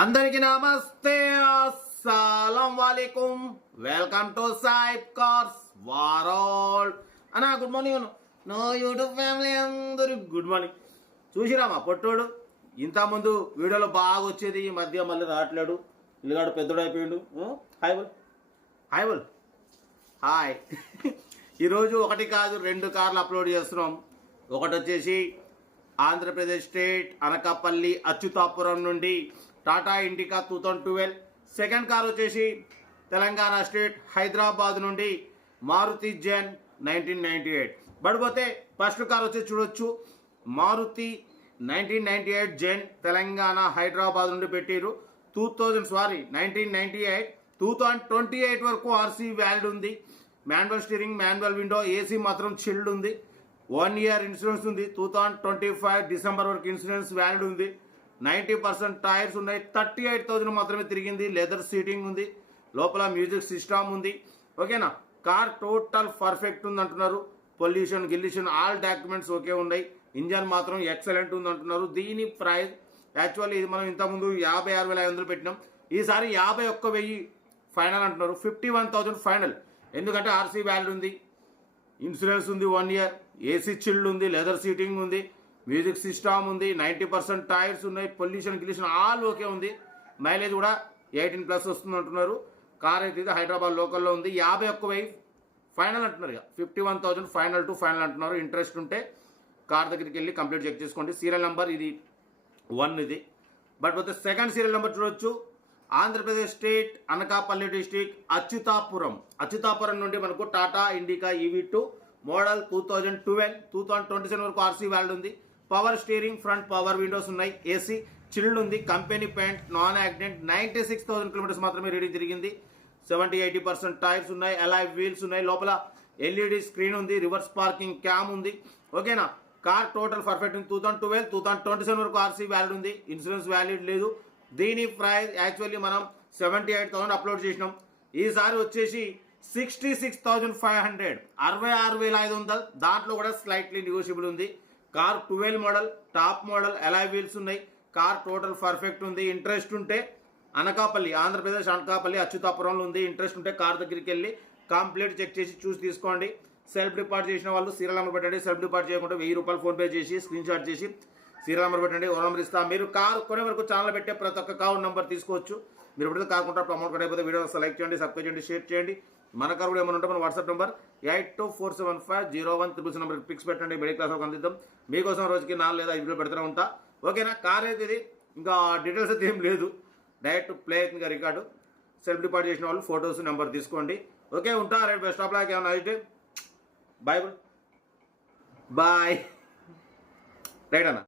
అందరికి నమస్తే, అస్సలం వాలేకుం. Welcome to Saib cars world. అన్నా గుడ్ మార్నింగ్ అన్న. నో యూట్యూబ్ ఫ్యామిలీ అందరూ గుడ్ మార్నింగ్. చూసిరామా పొట్టోడు ఇంతకుముందు వీడియోలో బాగా వచ్చేది, ఈ మధ్య మళ్ళీ రావట్లేడు. ఇల్లుగాడు పెద్దోడు అయిపోయాడు. హాయ్ బోల్, హాయ్ బోల్, హాయ్. ఈరోజు ఒకటి కాదు 2 కార్లు అప్లోడ్ చేస్తున్నాం. ఒకటి వచ్చేసి ఆంధ్రప్రదేశ్ స్టేట్ అనకాపల్లి అచ్యుతాపురం నుండి టాటా ఇండికా 2012. సెకండ్ కార్ వచ్చేసి తెలంగాణ స్టేట్ హైదరాబాద్ నుండి మారుతి జెన్ 1998. పడిపోతే ఫస్ట్ కార్ వచ్చి చూడొచ్చు, మారుతి 1998 జెన్ తెలంగాణ హైదరాబాద్ నుండి పెట్టారు. 1998 2028 వరకు ఆర్సీ వ్యాలిడ్ ఉంది. Manual steering, manual window, AC మాత్రం చిల్డ్ ఉంది. 1 ఇయర్ ఇన్సూరెన్స్ ఉంది. 2025 డిసెంబర్ వరకు ఇన్సూరెన్స్ వ్యాలిడ్ ఉంది. 90% టైర్స్ ఉన్నాయి. 38,000 మాత్రమే తిరిగింది. లెదర్ సీటింగ్ ఉంది. లోపల మ్యూజిక్ సిస్టమ్ ఉంది. ఓకేనా. కార్ టోటల్ పర్ఫెక్ట్ ఉంది అంటున్నారు. పొల్యూషన్ గిల్యూషన్ ఆల్ డాక్యుమెంట్స్ ఓకే ఉన్నాయి. ఇంజన్ మాత్రం ఎక్సలెంట్ ఉంది అంటున్నారు. దీని ప్రైస్ యాక్చువల్లీ ఇది మనం ఇంతకుముందు 56,500 పెట్టినాం. ఈసారి 51,000 ఫైనల్ అంటున్నారు. 51,000 ఫైనల్. ఎందుకంటే ఆర్సీ వ్యాలిడ్ ఉంది, ఇన్సూరెన్స్ ఉంది, 1 ఇయర్, ఏసీ చిల్డ్ ఉంది, లెదర్ సీటింగ్ ఉంది, మ్యూజిక్ సిస్టమ్ ఉంది, 90% టైర్స్ ఉన్నాయి, పొల్యూషన్ గిల్యూషన్ ఆల్ ఓకే ఉంది. మైలేజ్ కూడా 18+ వస్తుంది అంటున్నారు. కార్ అయితే హైదరాబాద్ లోకల్లో ఉంది. 51,000 ఫైనల్ అంటున్నారు. 51,000 ఫైనల్ టు ఫైనల్ అంటున్నారు. ఇంట్రెస్ట్ ఉంటే కార్ దగ్గరికి వెళ్ళి కంప్లీట్ చెక్ చేసుకోండి. సీరియల్ నెంబర్ ఇది 1 ఇది. బట్ పోతే సెకండ్ సీరియల్ నెంబర్ చూడొచ్చు. ఆంధ్రప్రదేశ్ స్టేట్ అనకాపల్లి డిస్టిక్ అచ్యుతాపురం నుండి మనకు టాటా ఇండికా EV2 మోడల్ 2012 2027 వరకు ఆర్సీ వ్యాలిడ్ ఉంది. Power steering, front power Windows ఉన్నాయి, ఏసీ చిల్డ్ ఉంది, company paint, non accident, 96,000 kilometres మాత్రమే రీడింగ్ తిరిగింది. 70-80% టైర్స్ ఉన్నాయి, అలాయ్ వీల్స్ ఉన్నాయి, లోపల LED స్క్రీన్ ఉంది, రివర్స్ పార్కింగ్ క్యామ్ ఉంది. ఓకేనా. కార్ టోటల్ పర్ఫెక్ట్ ఉంది. 2012 2027 వరకు ఆర్సీ వ్యాలిడ్ ఉంది. ఇన్సూరెన్స్ వ్యాలిడ్ లేదు. దీని ప్రైస్ యాక్చువల్లీ మనం 78,000 అప్లోడ్ చేసినాం. ఈసారి వచ్చేసి 66,500, 66,500. దాంట్లో కూడా స్లైట్లీ నెగోషియబుల్ ఉంది. Car 12 model, top model, alloy wheels ఉన్నాయి. కార్ టోటల్ పర్ఫెక్ట్ ఉంది. ఇంట్రెస్ట్ ఉంటే అనకాపల్లి, ఆంధ్రప్రదేశ్ అనకాపల్లి అచ్యుతాపురంలో ఉంది. ఇంట్రెస్ట్ ఉంటే కార్ దగ్గరికి వెళ్ళి కంప్లీట్ చెక్ చేసి చూసి తీసుకోండి. సెల్ఫ్ డిపార్ట్ చేసిన వాళ్ళు సీరియల్ నెంబర్ పెట్టండి. సెల్ఫ్ డిపార్ట్ చేయకుండా 1000 రూపాయలు ఫోన్పే చేసి స్క్రీన్ షాట్ చేసి సీరియల్ నెంబర్ పెట్టండి. ఓ నెంబర్ ఇస్తా. మీరు కార్ కొనే వరకు ఛానల్ పెట్టే ప్రతి ఒక్క కార్ నెంబర్ తీసుకోవచ్చు. మీరు ఎప్పుడైతే కాకుండా అమౌంట్ కట్ అయిపోతే వీడియో లైక్ చేయండి, సబ్స్క్రైబ్ చేయండి, షేర్ చేయండి. మన కార్ కూడా ఏమైనా ఉంటే మన వాట్సాప్ నెంబర్ 82475013 నెంబర్ పిక్స్ పెట్టండి. మిడిల్ క్లాస్ వరకు అందిద్దాం. మీకోసం రోజుకి 4 లేదా 5 వీడియో పెడుతూనే ఉంటా. ఓకేనా. కార్ అయితే ఇది ఇంకా డీటెయిల్స్ అయితే ఏం లేదు, డైరెక్ట్ ప్లే అవుతుంది రికార్డు. సెల్ఫ్ డిపార్ట్ చేసిన వాళ్ళు ఫొటోస్ నెంబర్ తీసుకోండి. ఓకే ఉంటా. Right best of luck. ఏమన్నా అయితే బాయ్ బాయ్ రైట్ అన్న.